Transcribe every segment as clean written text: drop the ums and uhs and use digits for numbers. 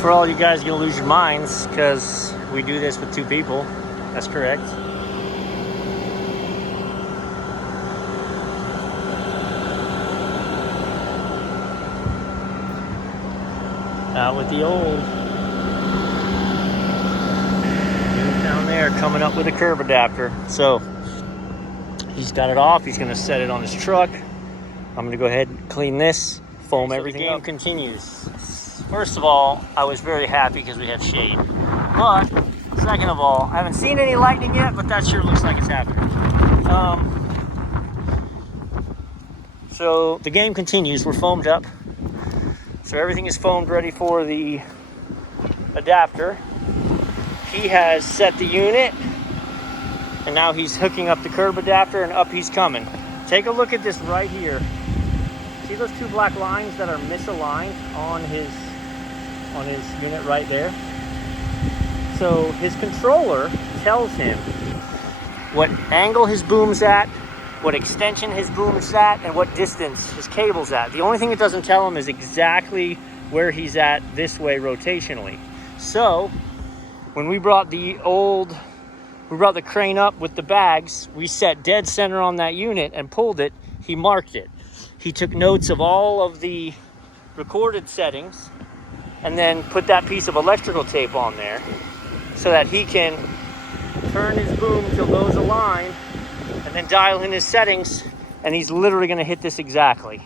For all you guys gonna lose your minds, because we do this with 2 people. That's correct. Out with the old. Down there, coming up with a curb adapter. So he's got it off. He's gonna set it on his truck. I'm gonna go ahead and clean this, foam everything up. The game continues. First of all, I was very happy because we have shade. But second of all, I haven't seen any lightning yet, but that sure looks like it's happening. So the game continues. We're foamed up. So everything is foamed ready for the adapter. He has set the unit, and now he's hooking up the curb adapter, and up he's coming. Take a look at this right here. See those 2 black lines that are misaligned on his unit right there? So his controller tells him what angle his boom's at, what extension his boom's at, and what distance his cable's at. The only thing it doesn't tell him is exactly where he's at this way rotationally. So when we brought the crane up with the bags, we set dead center on that unit and pulled it. He marked it. He took notes of all of the recorded settings and then put that piece of electrical tape on there so that he can turn his boom till those align and then dial in his settings, and he's literally going to hit this exactly.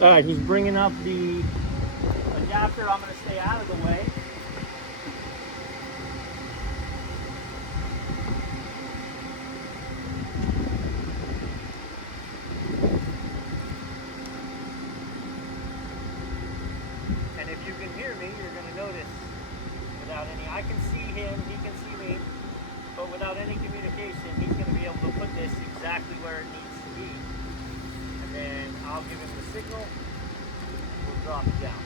All right, he's bringing up the adapter. I'm going to stay out of the way. And if you can hear me, you're going to notice without any, I can see him, he can see me, but without any communication, he's going to be able to put this exactly where it needs to be. And then I'll give him the signal, we'll drop it down.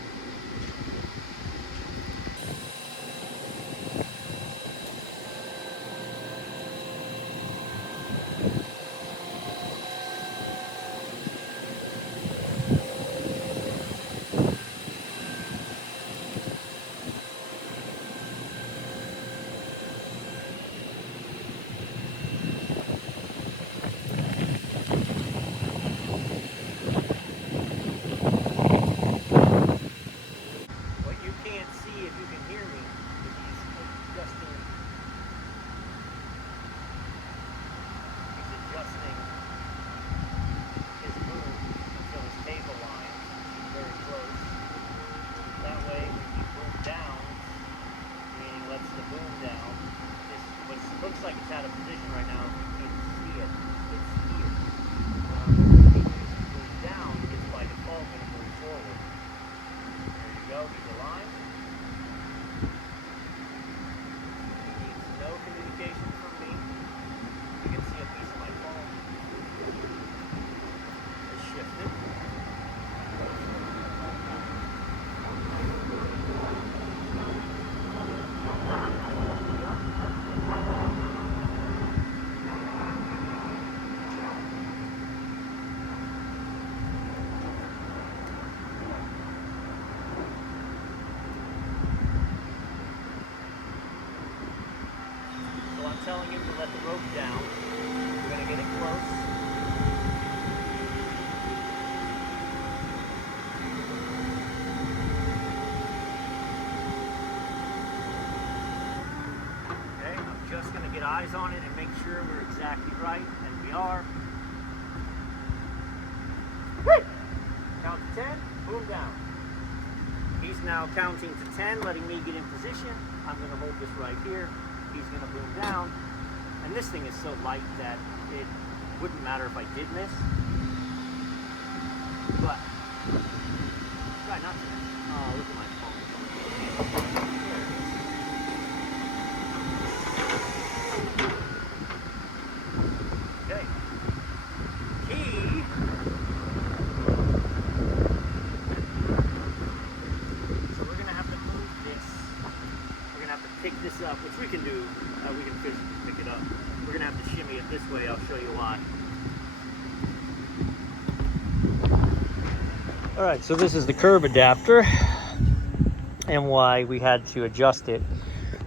Looks like it's out of position right now. You can see it. It's here. When it moves down, it's by default going to move forward. There you go. He's aligned. He needs no communication from me. You can see a piece of my phone is shifted. Telling him to let the rope down. We're going to get it close. Okay, I'm just going to get eyes on it and make sure we're exactly right, and we are. Count to 10, boom down. He's now counting to 10, letting me get in position. I'm going to hold this right here. He's going to boom down, and this thing is so light that it wouldn't matter if I did miss, but try not to miss. Oh, look at my phone. Okay. Key. So we're going to have to move this. We're going to have to pick this up, which we can do. We can pick it up. We're going to have to shimmy it this way. I'll show you why. All right, so this is the curb adapter. and why we had to adjust it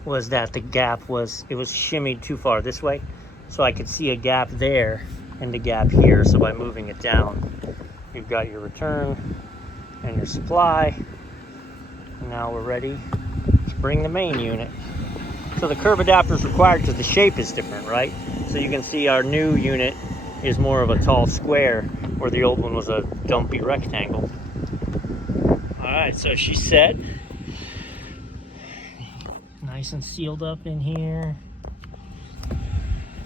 was that the gap was, it was shimmied too far this way. So I could see a gap there and a gap here. So by moving it down, you've got your return and your supply. And now we're ready to bring the main unit. So the curve adapter is required because the shape is different, right? So you can see our new unit is more of a tall square, where the old one was a dumpy rectangle. All right, so she's set. Nice and sealed up in here.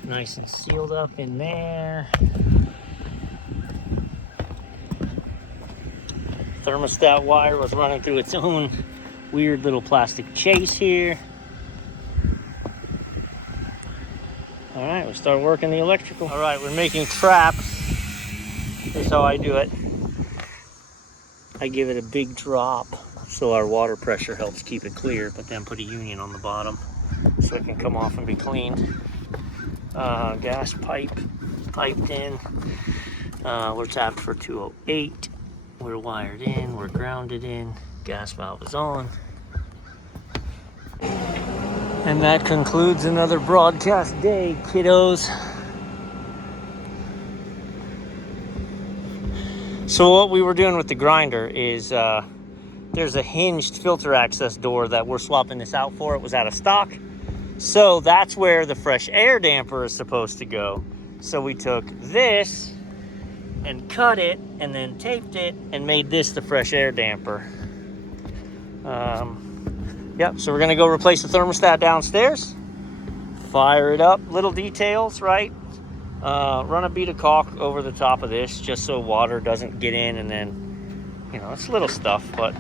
Nice and sealed up in there. Thermostat wire was running through its own weird little plastic chase here. All right, we'll start working the electrical. All right, we're making traps. Here's how I do it. I give it a big drop so our water pressure helps keep it clear, but then put a union on the bottom so it can come off and be cleaned. Gas pipe piped in. We're tapped for 208. We're wired in, we're grounded in. Gas valve is on. And that concludes another broadcast day, kiddos. So what we were doing with the grinder is there's a hinged filter access door that we're swapping this out for. It was out of stock. So that's where the fresh air damper is supposed to go. So we took this and cut it and then taped it and made this the fresh air damper. Yep, so we're gonna go replace the thermostat downstairs, fire it up, little details, right? Run a bead of caulk over the top of this just so water doesn't get in, and then, you know, it's little stuff, but